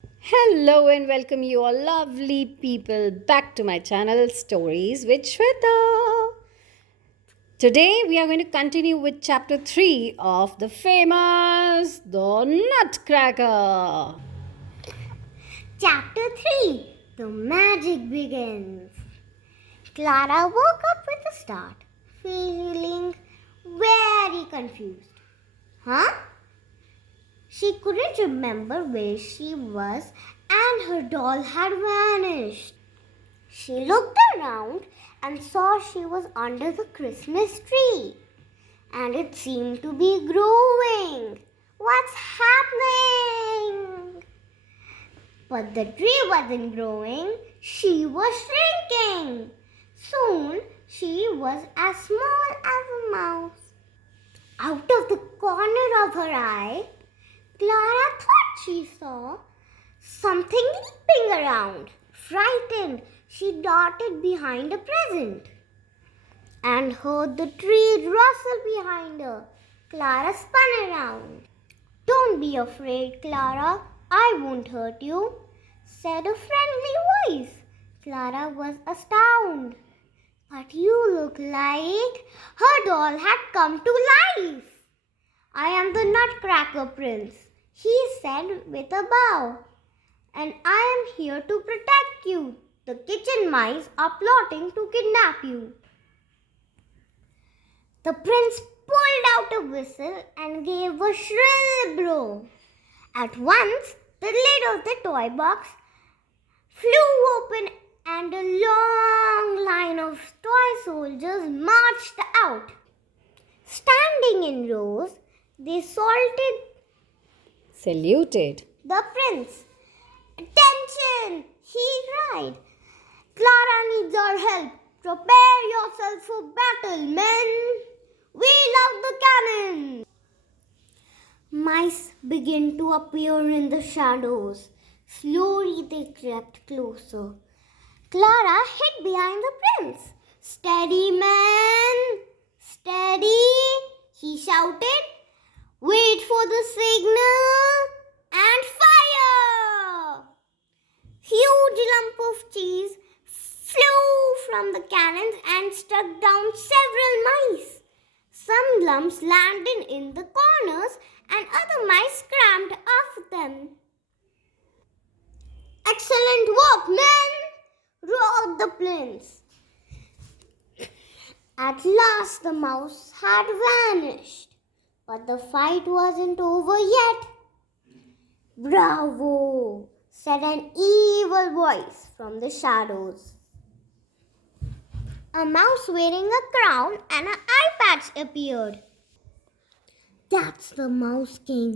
Hello and welcome you all lovely people back to my channel Stories with Shweta. Today we are going to continue with chapter 3 of the famous The Nutcracker. Chapter 3 The Magic Begins. Clara woke up with a start, feeling very confused. Huh? She couldn't remember where she was and her doll had vanished. She looked around and saw she was under the Christmas tree and it seemed to be growing. What's happening? But the tree wasn't growing, she was shrinking. Soon she was as small as a mouse. Out of the corner of her eye, Clara thought she saw something leaping around. Frightened, she darted behind a present and heard the tree rustle behind her. Clara spun around. "Don't be afraid, Clara. I won't hurt you," said a friendly voice. Clara was astounded. "But you look like..." Her doll had come to life. "I am the Nutcracker Prince," he said with a bow, "and I am here to protect you. The kitchen mice are plotting to kidnap you." The prince pulled out a whistle and gave a shrill blow. At once, the lid of the toy box flew open and a long line of toy soldiers marched out. Standing in rows, they Saluted. the prince. "Attention!" he cried. "Clara needs our help. Prepare yourself for battle, men. Wheel out the cannon." Mice began to appear in the shadows. Slowly they crept closer. Clara hid behind the prince. "Steady, men! Steady!" he shouted. "Wait for the signal and fire!" Huge lump of cheese flew from the cannons and struck down several mice. Some lumps landed in the corners and other mice scrambled after them. "Excellent work, men!" roared the prince. At last the mouse had vanished, but the fight wasn't over yet. "Bravo!" said an evil voice from the shadows. A mouse wearing a crown and an eye patch appeared. "That's the Mouse King,"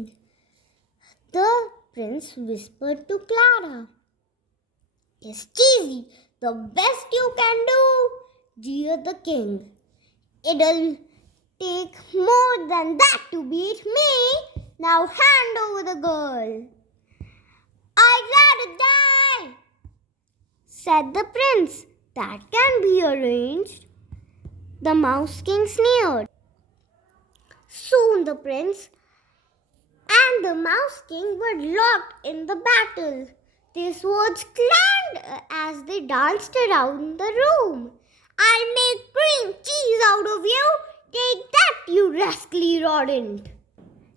the prince whispered to Clara. "Yes, cheesy, the best you can do," jeered the king. "It'll take more than that to beat me. Now hand over the girl." "I'd rather die," said the prince. "That can be arranged," the Mouse King sneered. Soon the prince and the Mouse King were locked in the battle. Their swords clanged as they danced around the room. "I'll make cream cheese out of you. Take that, you rascally rodent."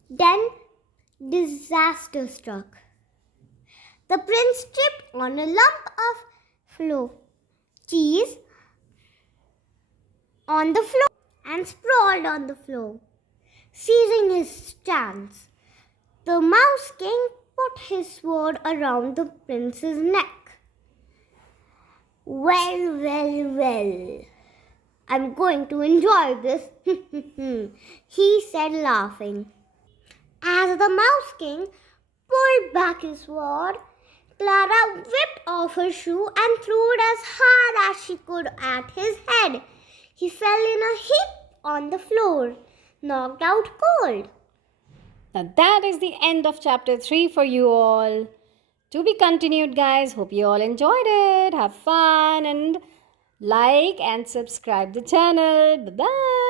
Then disaster struck. The prince tripped on a lump of cheese on the floor and sprawled on the floor. Seizing his chance, the Mouse King put his sword around the prince's neck. Well. I'm going to enjoy this," he said, laughing. As the Mouse King pulled back his sword, Clara whipped off her shoe and threw it as hard as she could at his head. He fell in a heap on the floor, knocked out cold. Now that is the end of chapter 3 for you all. To be continued, guys. Hope you all enjoyed it. Have fun and like and subscribe the channel. Bye bye.